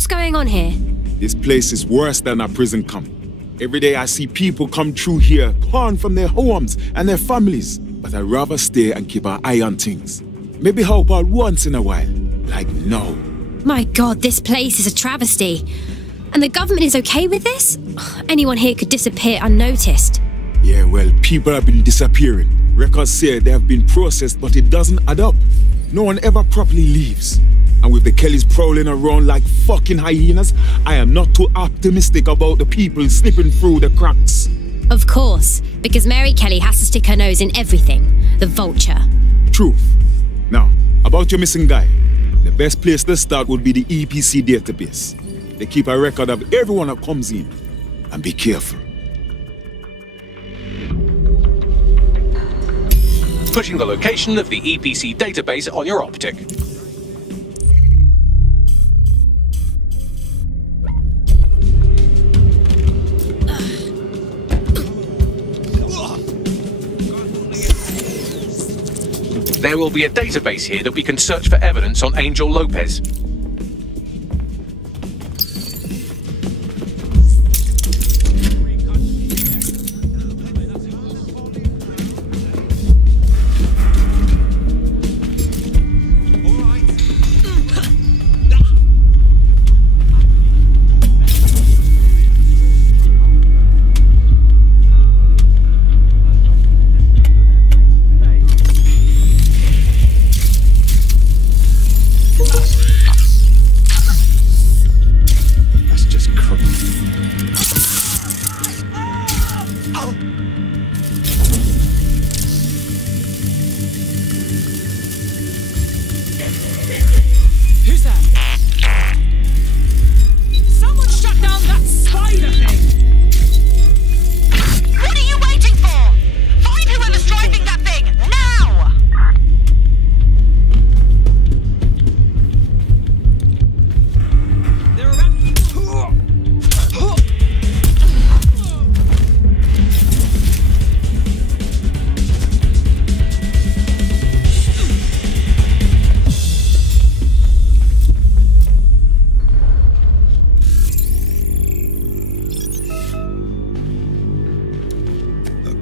What's going on here? This place is worse than a prison camp. Every day I see people come through here, torn from their homes and their families. But I'd rather stay and keep an eye on things. Maybe help out once in a while. Like now. My God, this place is a travesty. And the government is okay with this? Anyone here could disappear unnoticed. Yeah, well, people have been disappearing. Records say they have been processed, but it doesn't add up. No one ever properly leaves. And with the Kellys prowling around like fucking hyenas, I am not too optimistic about the people slipping through the cracks. Of course, because Mary Kelly has to stick her nose in everything. The vulture. Truth. Now, about your missing guy. The best place to start would be the EPC database. They keep a record of everyone that comes in. And be careful. Putting the location of the EPC database on your optic. There will be a database here that we can search for evidence on Angel Lopez.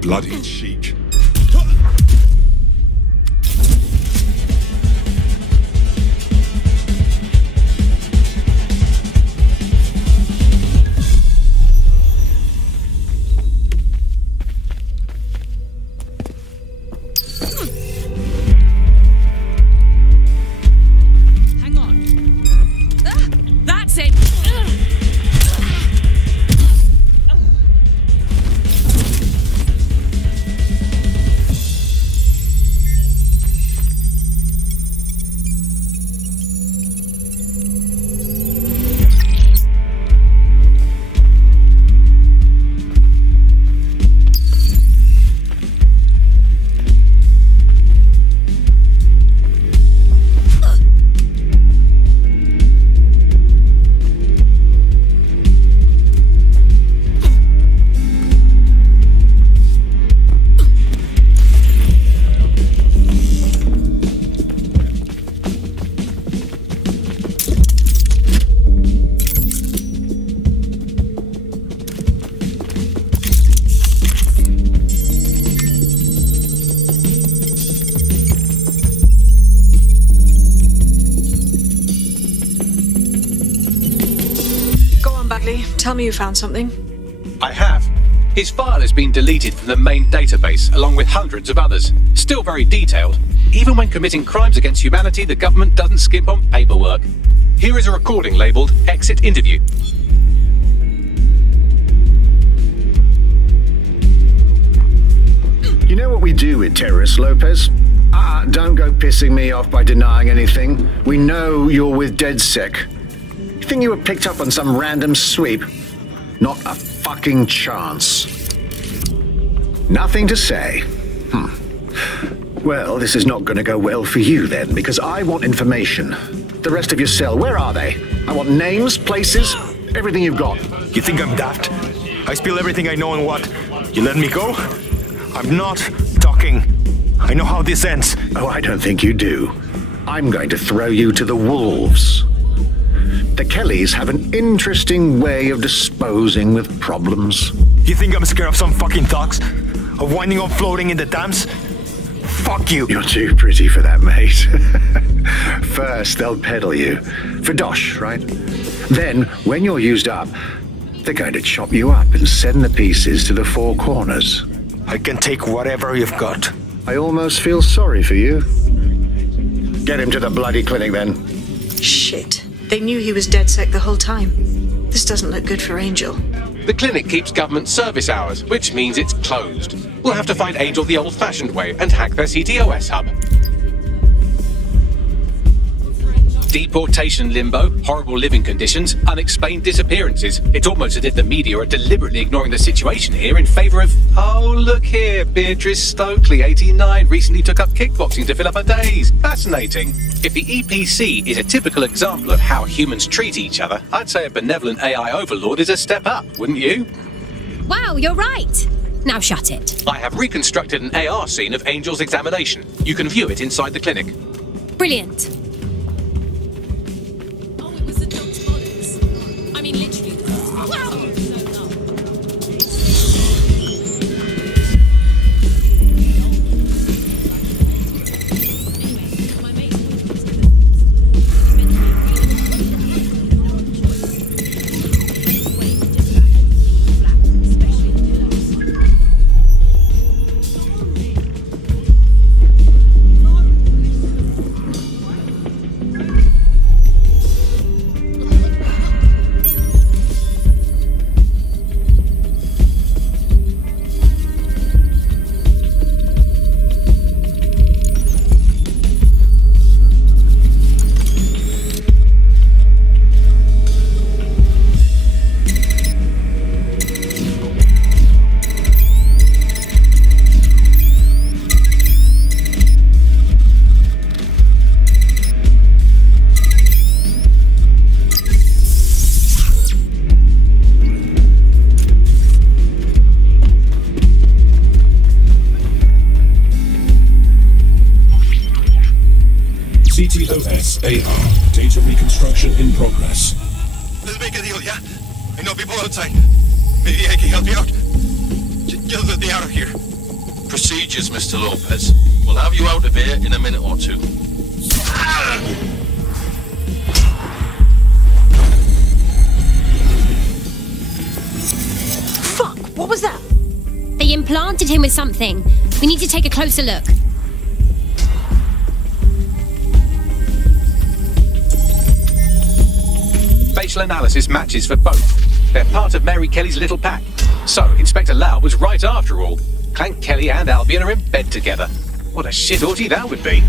Bloody cheek. Hang on. That's it. Tell me you found something. I have. His file has been deleted from the main database, along with hundreds of others. Still very detailed. Even when committing crimes against humanity, the government doesn't skimp on paperwork. Here is a recording labeled Exit Interview. You know what we do with terrorists, Lopez? Don't go pissing me off by denying anything. We know you're with DedSec. You think you were picked up on some random sweep? Not a fucking chance. Nothing to say. Well, this is not going to go well for you then, because I want information. The rest of your cell, where are they? I want names, places, everything you've got. You think I'm daft? I spill everything I know and what? You let me go? I'm not talking. I know how this ends. Oh, I don't think you do. I'm going to throw you to the wolves. The Kellys have an interesting way of disposing with problems. You think I'm scared of some fucking thugs? Of winding up floating in the dams? Fuck you! You're too pretty for that, mate. First, they'll peddle you. For dosh, right? Then, when you're used up, they're going to chop you up and send the pieces to the four corners. I can take whatever you've got. I almost feel sorry for you. Get him to the bloody clinic, then. Shit. They knew he was DedSec the whole time. This doesn't look good for Angel. The clinic keeps government service hours, which means it's closed. We'll have to find Angel the old-fashioned way and hack their CTOS hub. Deportation limbo, horrible living conditions, unexplained disappearances. It's almost as if the media are deliberately ignoring the situation here in favour of... Oh, look here, Beatrice Stokely, 89, recently took up kickboxing to fill up her days. Fascinating. If the EPC is a typical example of how humans treat each other, I'd say a benevolent AI overlord is a step up, wouldn't you? Wow, you're right. Now shut it. I have reconstructed an AR scene of Angel's examination. You can view it inside the clinic. Brilliant. Oh, it was the dog's bollocks. I mean, literally. Wow! CTOS AR. Data reconstruction in progress. Let's make a deal, yeah? I know people outside. Maybe I can help you out. Get the out of here. Procedures, Mr. Lopez. We'll have you out of here in a minute or two. Fuck! What was that? They implanted him with something. We need to take a closer look. Facial analysis matches for both. They're part of Mary Kelly's little pack. So, Inspector Lau was right after all. Clank Kelly and Albion are in bed together. What a shit orgy that would be.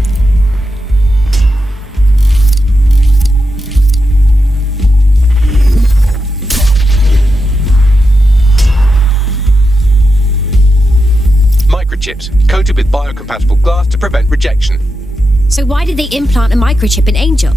Microchips, coated with biocompatible glass to prevent rejection. So why did they implant a microchip in Angel?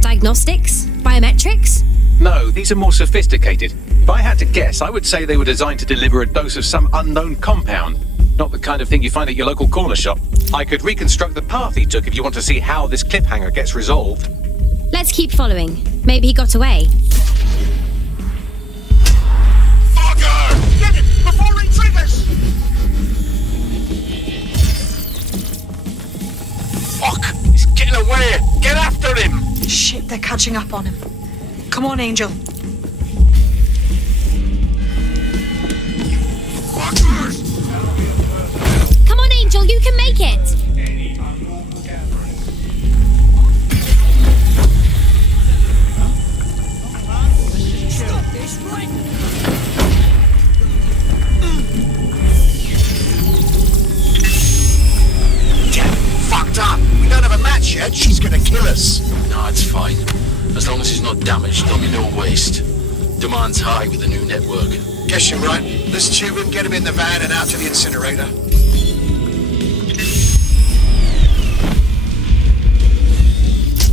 Diagnostics? Biometrics? No, these are more sophisticated. If I had to guess, I would say they were designed to deliver a dose of some unknown compound. Not the kind of thing you find at your local corner shop. I could reconstruct the path he took if you want to see how this cliffhanger gets resolved. Let's keep following. Maybe he got away. Fucker! Get it before he triggers! Fuck! He's getting away! Get after him! Shit, they're catching up on him. Come on, Angel. Fuckers! Come on, Angel, you can make it! Stop this right now. Get fucked up! We don't have a match yet, she's gonna kill us! No, it's fine. As long as he's not damaged, there'll be no waste. Demand's high with the new network. Guess you're right. Let's tube him, get him in the van and out to the incinerator.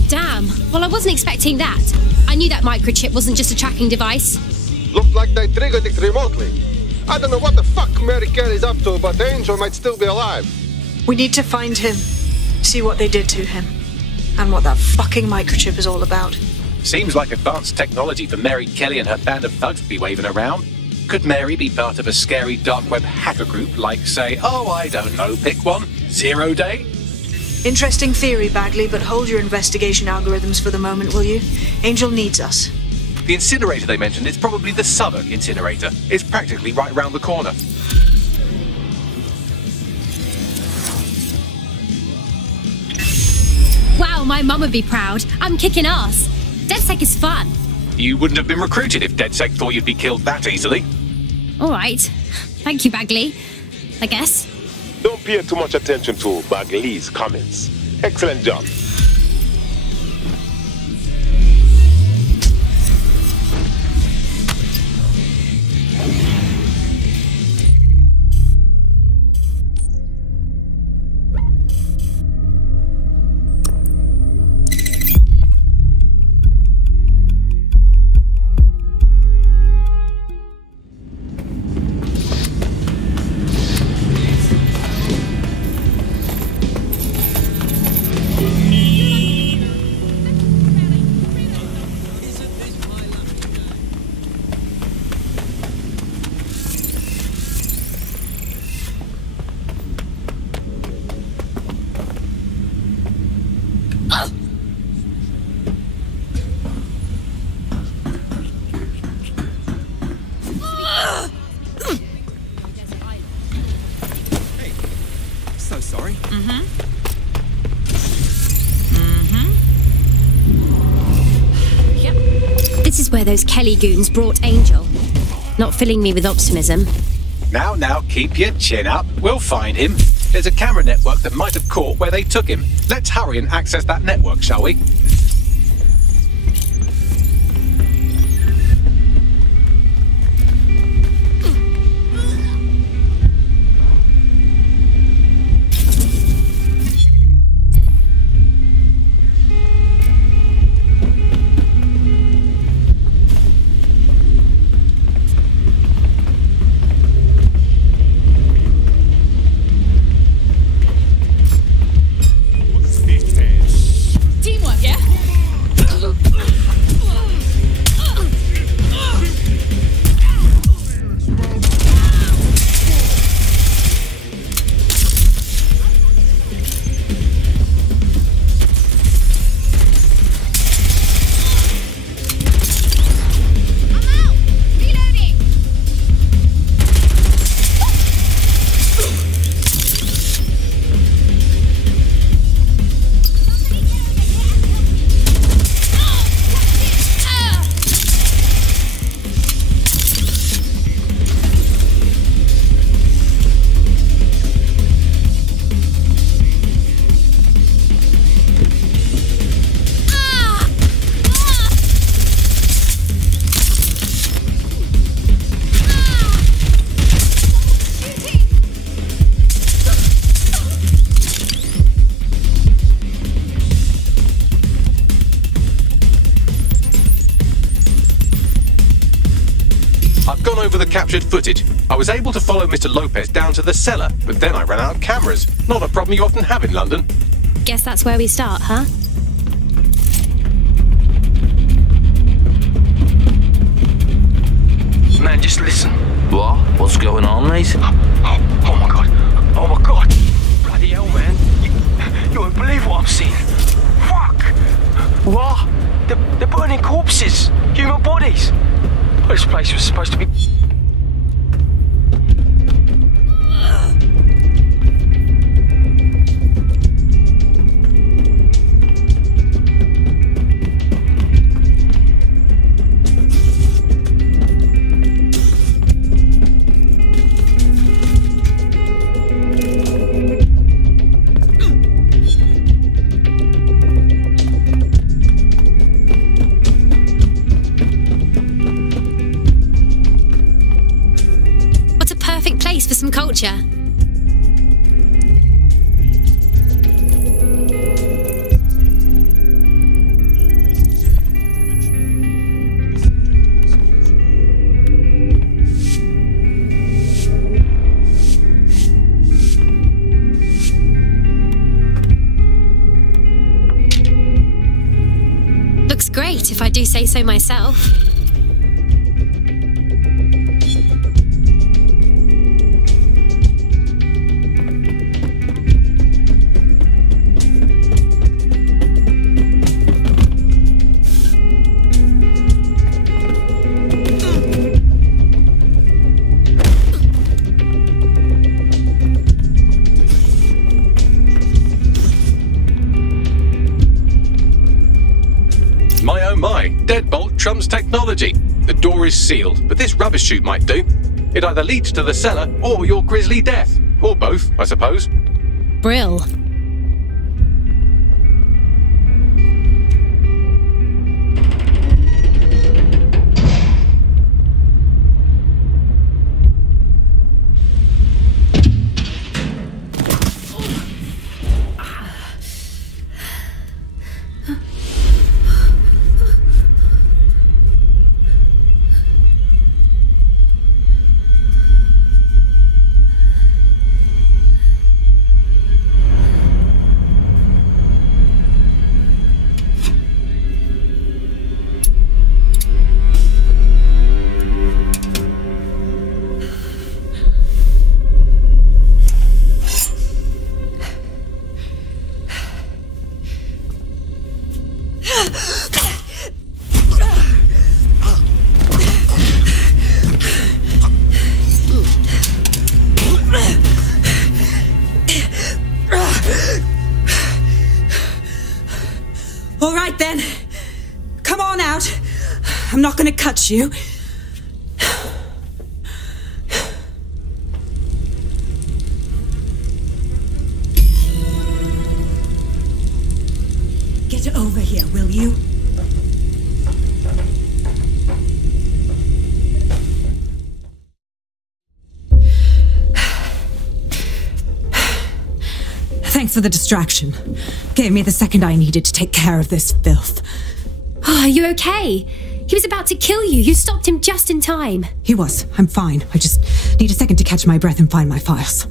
Damn. Well, I wasn't expecting that. I knew that microchip wasn't just a tracking device. Looked like they triggered it remotely. I don't know what the fuck Mary Kelly's up to, but Angel might still be alive. We need to find him. See what they did to him. And what that fucking microchip is all about. Seems like advanced technology for Mary Kelly and her band of thugs to be waving around. Could Mary be part of a scary dark web hacker group like, say, oh, I don't know, pick one, 0 Day? Interesting theory, Bagley, but hold your investigation algorithms for the moment, will you? Angel needs us. The incinerator they mentioned is probably the Southwark incinerator. It's practically right round the corner. Wow, my mum would be proud. I'm kicking ass. DedSec is fun. You wouldn't have been recruited if DedSec thought you'd be killed that easily. All right. Thank you, Bagley. I guess. Don't pay too much attention to Bagley's comments. Excellent job. This is where those Kelly goons brought Angel. Not filling me with optimism. Now, keep your chin up. We'll find him. There's a camera network that might have caught where they took him. Let's hurry and access that network, shall we? Over the captured footage. I was able to follow Mr. Lopez down to the cellar, but then I ran out of cameras. Not a problem you often have in London. Guess that's where we start, huh? Man, just listen. What? What's going on, mate? Oh my god. Oh my god. Bloody hell, man. You won't believe what I'm seeing. Fuck. What? They're burning corpses. Human bodies. This place was supposed to be... For some culture. great, if I do say so myself. Deadbolt trumps technology. The door is sealed, but this rubbish chute might do. It either leads to the cellar or your grisly death. Or both, I suppose. Brill. All right then. Come on out. I'm not gonna cut you. Get over here, will you? Thanks for the distraction. Gave me the second I needed to take care of this filth. Oh, are you okay? He was about to kill you. You stopped him just in time. He was. I'm fine. I just need a second to catch my breath and find my files.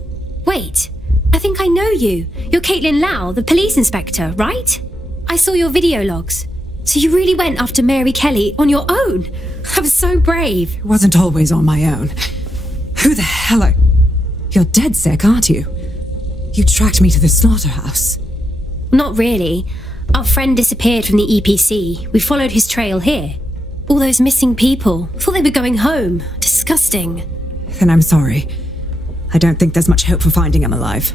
Wait, I think I know you. You're Caitlin Lau, the police inspector, right? I saw your video logs. So you really went after Mary Kelly on your own? I was so brave. It wasn't always on my own. Who the hell are... You're dead sick, aren't you? You tracked me to the slaughterhouse. Not really. Our friend disappeared from the EPC. We followed his trail here. All those missing people. Thought they were going home. Disgusting. Then I'm sorry. I don't think there's much hope for finding him alive.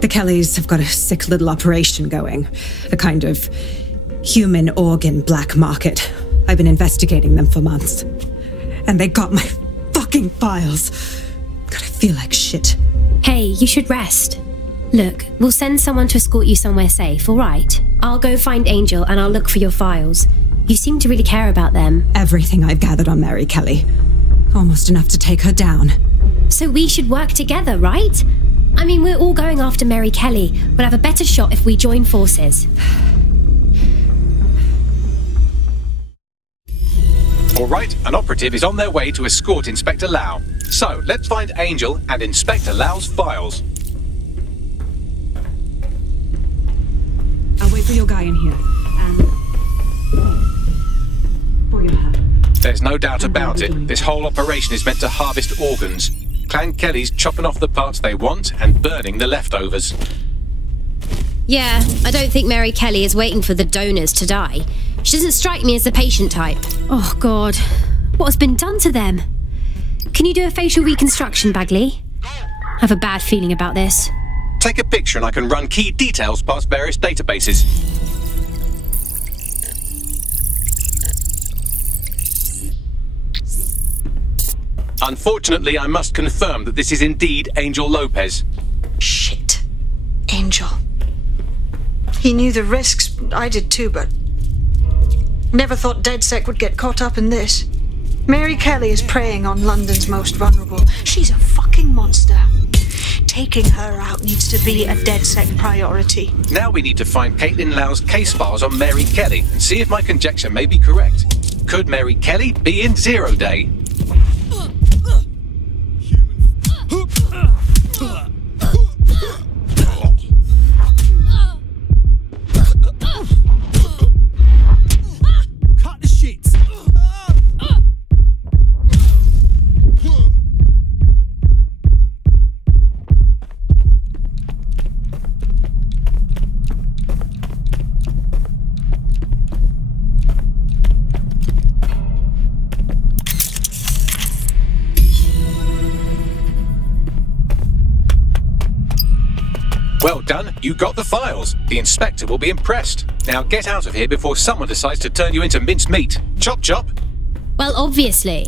The Kellys have got a sick little operation going. A kind of human organ black market. I've been investigating them for months. And they got my fucking files. God, I feel like shit. Hey, you should rest. Look, we'll send someone to escort you somewhere safe, all right? I'll go find Angel and I'll look for your files. You seem to really care about them. Everything I've gathered on Mary Kelly. Almost enough to take her down. So we should work together, right? I mean, we're all going after Mary Kelly. We'll have a better shot if we join forces. All right, an operative is on their way to escort Inspector Lau. So, let's find Angel and Inspector Lau's files. I'll wait for your guy in here. And... for your hat. There's no doubt about it. This whole operation is meant to harvest organs. Clan Kelly's chopping off the parts they want and burning the leftovers. Yeah, I don't think Mary Kelly is waiting for the donors to die. She doesn't strike me as the patient type. Oh, God. What has been done to them? Can you do a facial reconstruction, Bagley? I have a bad feeling about this. Take a picture and I can run key details past various databases. Unfortunately, I must confirm that this is indeed Angel Lopez. Shit. Angel. He knew the risks. I did too, but... never thought DedSec would get caught up in this. Mary Kelly is preying on London's most vulnerable. She's a fucking monster. Taking her out needs to be a DedSec priority. Now we need to find Caitlin Lau's case files on Mary Kelly and see if my conjecture may be correct. Could Mary Kelly be in Zero Day? Well done, you got the files. The inspector will be impressed. Now get out of here before someone decides to turn you into minced meat. Chop chop. Well, obviously.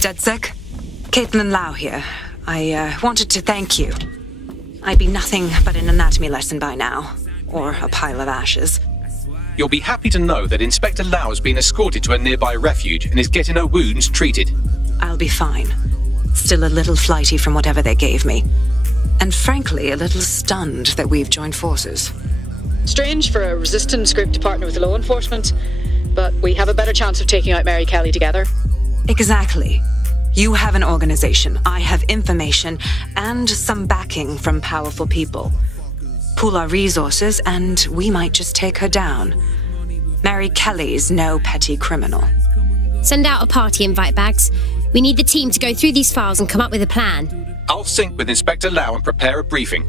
DedSec? Caitlin Lau here. I wanted to thank you. I'd be nothing but an anatomy lesson by now. Or a pile of ashes. You'll be happy to know that Inspector Lau has been escorted to a nearby refuge and is getting her wounds treated. I'll be fine. Still a little flighty from whatever they gave me. And frankly, a little stunned that we've joined forces. Strange for a resistance group to partner with law enforcement, but we have a better chance of taking out Mary Kelly together. Exactly. You have an organization, I have information, and some backing from powerful people. Pool our resources, and we might just take her down. Mary Kelly's no petty criminal. Send out a party invite, Bags. We need the team to go through these files and come up with a plan. I'll sync with Inspector Lau and prepare a briefing.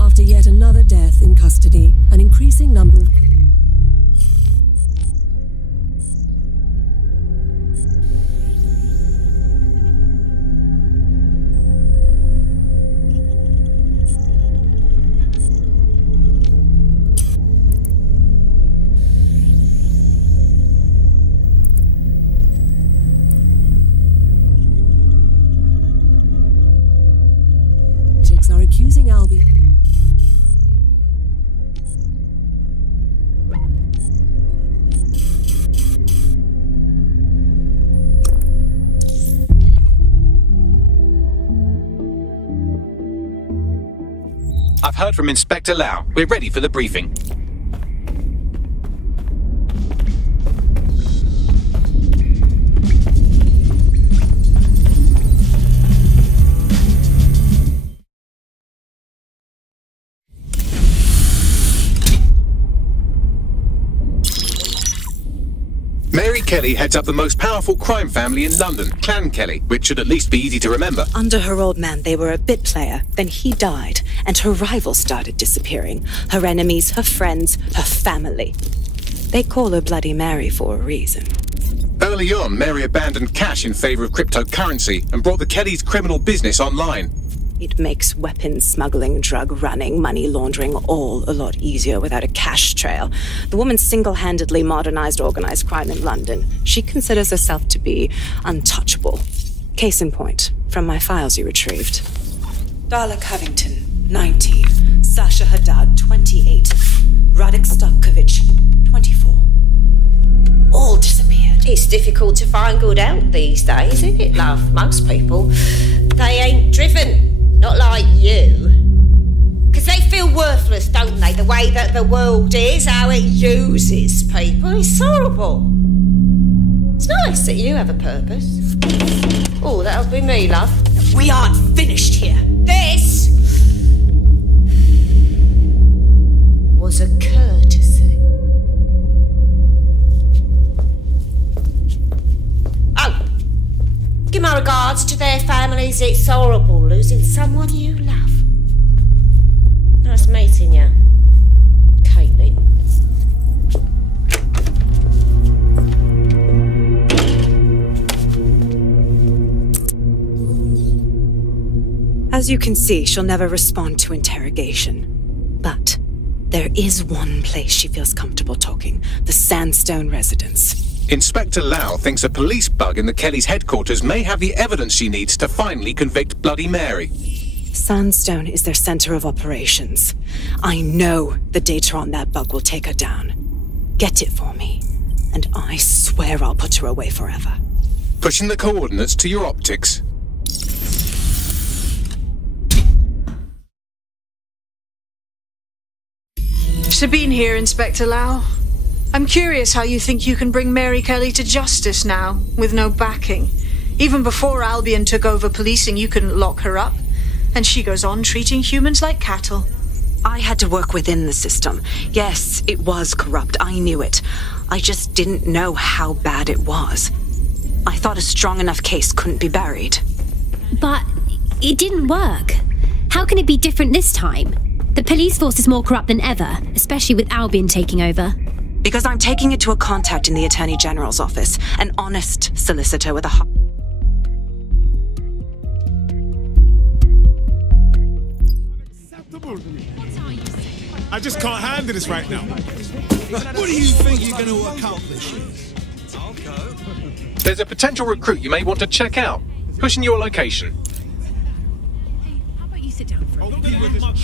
After yet another death in custody, an increasing number of... are accusing Albion. I've heard from Inspector Lau. We're ready for the briefing. Mary Kelly heads up the most powerful crime family in London, Clan Kelly, which should at least be easy to remember. Under her old man, they were a bit player. Then he died, and her rivals started disappearing. Her enemies, her friends, her family. They call her Bloody Mary for a reason. Early on, Mary abandoned cash in favor of cryptocurrency and brought the Kellys' criminal business online. It makes weapons smuggling, drug running, money laundering all a lot easier without a cash trail. The woman single-handedly modernized organized crime in London. She considers herself to be untouchable. Case in point, from my files you retrieved. Darla Covington, 19. Sasha Haddad, 28. Radek Stokovich, 24. All disappeared. It's difficult to find good help these days, isn't it, love? Most people, they ain't driven. Not like you. Because they feel worthless, don't they? The way that the world is, how it uses people. It's horrible. It's nice that you have a purpose. Oh, that'll be me, love. We aren't finished here. This was a courtesy. Oh, give my regards to their families. It's horrible losing someone you love. Nice meeting you, Caitlin. As you can see, she'll never respond to interrogation. But there is one place she feels comfortable talking, the Sandstone residence. Inspector Lau thinks a police bug in the Kellys' headquarters may have the evidence she needs to finally convict Bloody Mary. Sandstone is their center of operations. I know the data on that bug will take her down. Get it for me, and I swear I'll put her away forever. Pushing the coordinates to your optics. Sabine here, Inspector Lau. I'm curious how you think you can bring Mary Kelly to justice now, with no backing. Even before Albion took over policing, you couldn't lock her up. And she goes on treating humans like cattle. I had to work within the system. Yes, it was corrupt. I knew it. I just didn't know how bad it was. I thought a strong enough case couldn't be buried. But it didn't work. How can it be different this time? The police force is more corrupt than ever, especially with Albion taking over. Because I'm taking it to a contact in the Attorney General's office, an honest solicitor with a I just can't handle this right now. What do you think you're going to accomplish? I'll go. There's a potential recruit you may want to check out. Pushing your location. Hey, how about you sit down for a minute?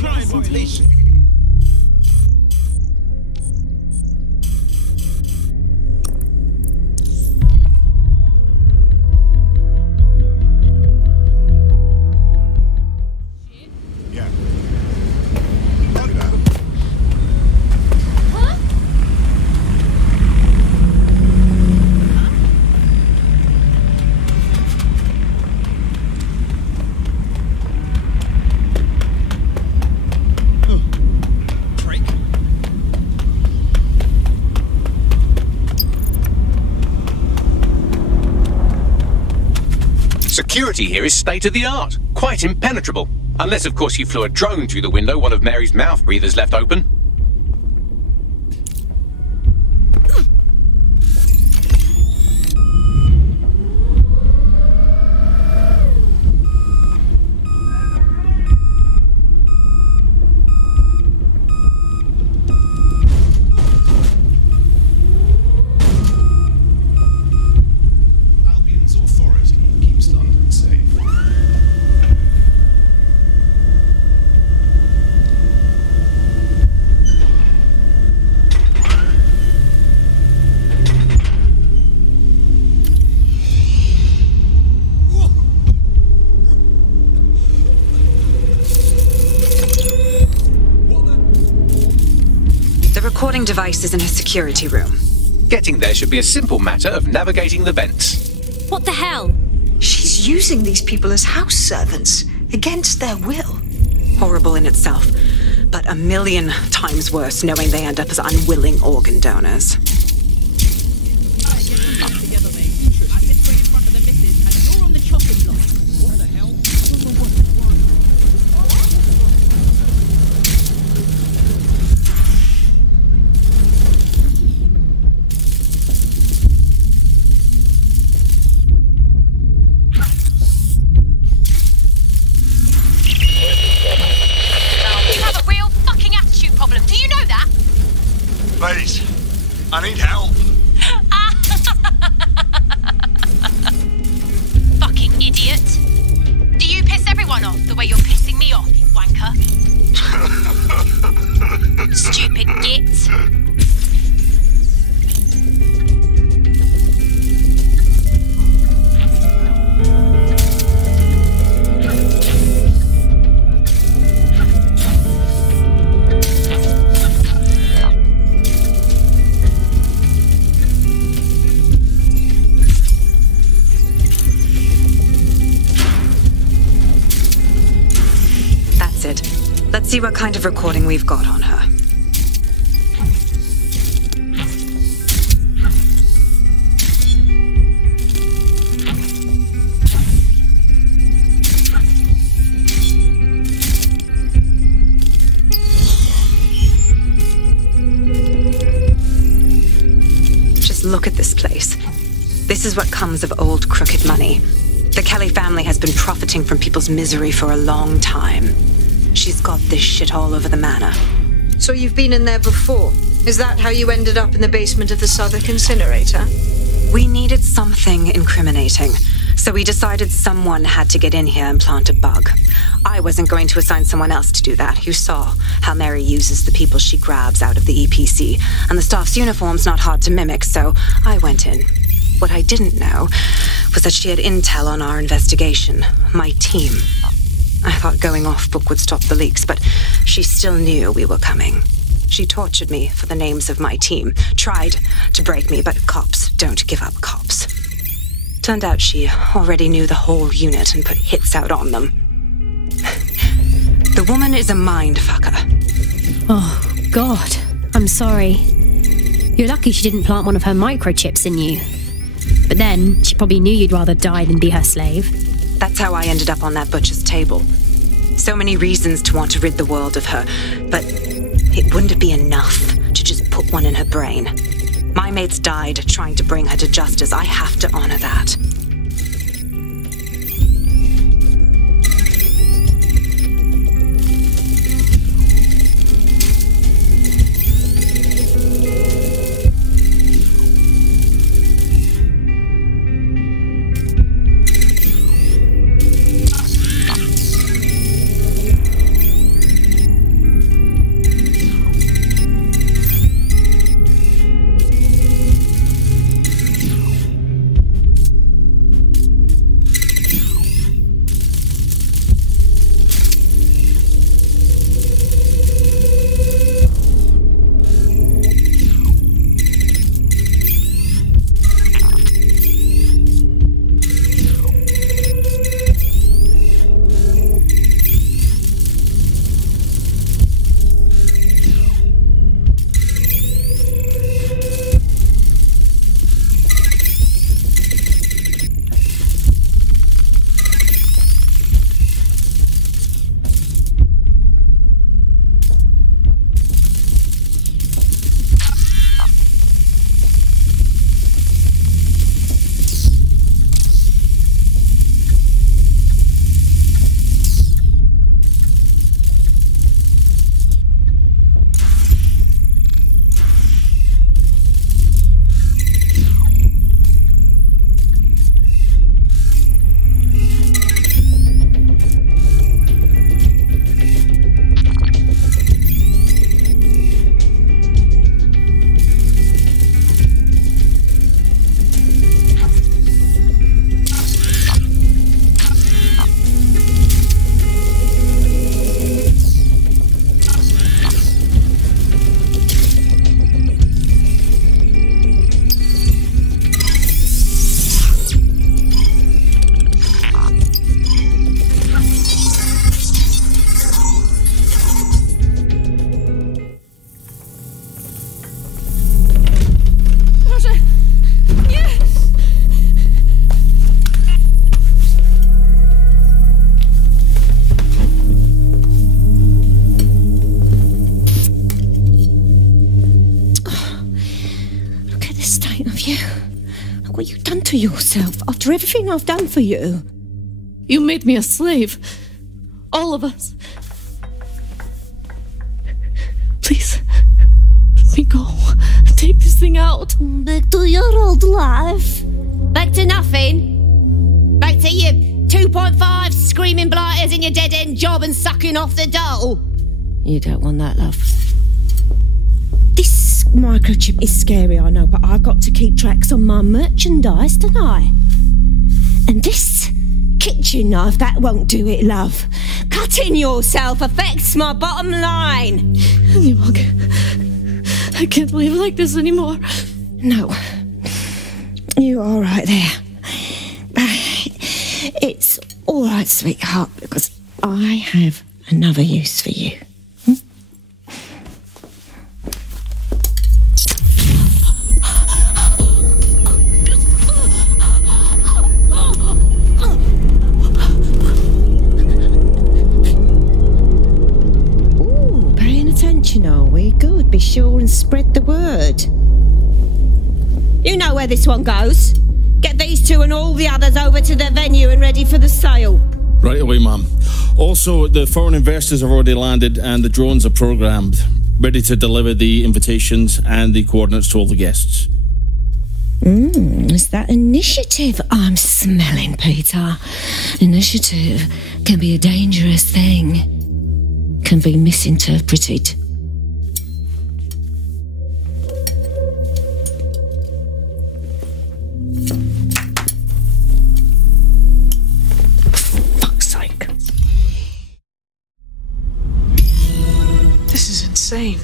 Security here is state-of-the-art, quite impenetrable. Unless, of course, you flew a drone through the window one of Mary's mouth breathers left open. recording device is in a security room. Getting there should be a simple matter of navigating the vents. What the hell? She's using these people as house servants, against their will. Horrible in itself, but a million times worse knowing they end up as unwilling organ donors. Please, I need help. Fucking idiot. Do you piss everyone off the way you're pissing me off, you wanker? Stupid git. Let's see what kind of recording we've got on her. Just look at this place. This is what comes of old crooked money. The Kelly family has been profiting from people's misery for a long time. She's got this shit all over the manor. So you've been in there before? Is that how you ended up in the basement of the Southwark incinerator? We needed something incriminating, so we decided someone had to get in here and plant a bug. I wasn't going to assign someone else to do that. You saw how Mary uses the people she grabs out of the EPC, and the staff's uniform's not hard to mimic, so I went in. What I didn't know was that she had intel on our investigation, my team. I thought going off book would stop the leaks, but she still knew we were coming. She tortured me for the names of my team, tried to break me, but cops don't give up cops. Turned out she already knew the whole unit and put hits out on them. The woman is a mind fucker. Oh, God. I'm sorry. You're lucky she didn't plant one of her microchips in you. But then, she probably knew you'd rather die than be her slave. That's how I ended up on that butcher's table. So many reasons to want to rid the world of her, but it wouldn't be enough to just put one in her brain. My mates died trying to bring her to justice. I have to honor that. To yourself after everything I've done for you. You made me a slave. All of us. Please, let me go. Take this thing out. Back to your old life. Back to nothing. Back to your 2.5 screaming blighters in your dead-end job and sucking off the dole. You don't want that, love. This microchip is scary, I know, but I got to keep tracks on my merchandise, don't I? And this kitchen knife, that won't do it, love. Cutting yourself affects my bottom line. I can't live like this anymore. No. You're all right there. It's all right, sweetheart, because I have another use for you. Are we? Good. Be sure and spread the word. You know where this one goes. Get these two and all the others over to the venue and ready for the sale. Right away, ma'am. Also, the foreign investors have already landed and the drones are programmed, ready to deliver the invitations and the coordinates to all the guests. Is that initiative I'm smelling, Peter? Initiative can be a dangerous thing. Can be misinterpreted. Insane.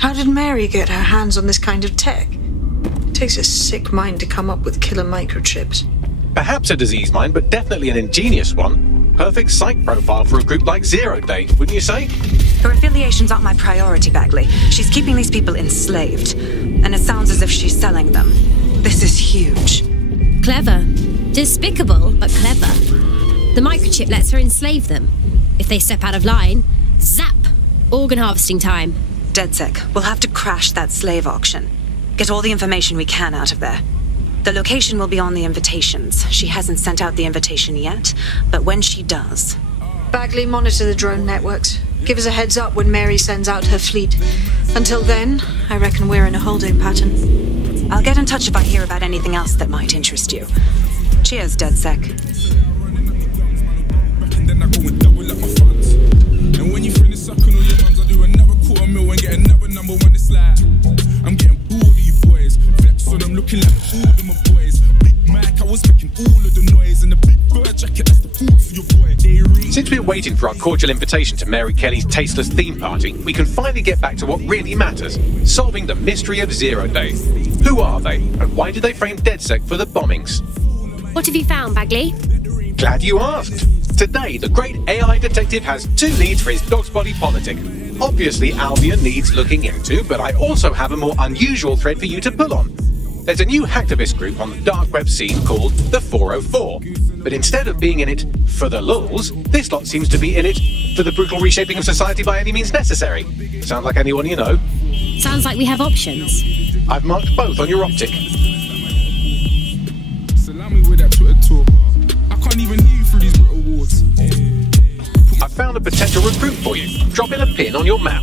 How did Mary get her hands on this kind of tech? It takes a sick mind to come up with killer microchips. Perhaps a disease mind, but definitely an ingenious one. Perfect psych profile for a group like Zero Day, wouldn't you say? Her affiliations aren't my priority, Bagley. She's keeping these people enslaved. And it sounds as if she's selling them. This is huge. Clever. Despicable, but clever. The microchip lets her enslave them. If they step out of line, zap! Organ harvesting time. DedSec, we'll have to crash that slave auction. Get all the information we can out of there. The location will be on the invitations. She hasn't sent out the invitation yet, but when she does... Bagley, monitor the drone networks. Give us a heads up when Mary sends out her fleet. Until then, I reckon we're in a holding pattern. I'll get in touch if I hear about anything else that might interest you. Cheers, DedSec. And when you finish sucking all your mums, I do another $250,000 and get another number one. It's like I'm getting bored of you boys. Flex on them, looking like all of my boys. Big Mac, I was making all of the noise, and the big fur jacket, that's the boots of your boy. Since we're waiting for our cordial invitation to Mary Kelly's tasteless theme party, we can finally get back to what really matters: solving the mystery of Zero Day. Who are they, and why did they frame DedSec for the bombings? What have you found, Bagley? Glad you asked. Today, the great AI detective has 2 leads for his dog's body politic. Obviously, Albion needs looking into, but I also have a more unusual thread for you to pull on. There's a new hacktivist group on the dark web scene called the 404. But instead of being in it for the lulz, this lot seems to be in it for the brutal reshaping of society by any means necessary. Sound like anyone you know? Sounds like we have options. I've marked both on your optic. Salami with that Twitter talk. I can't even hear you through these Brit Awards. I've found a potential recruit for you. Drop in a pin on your map.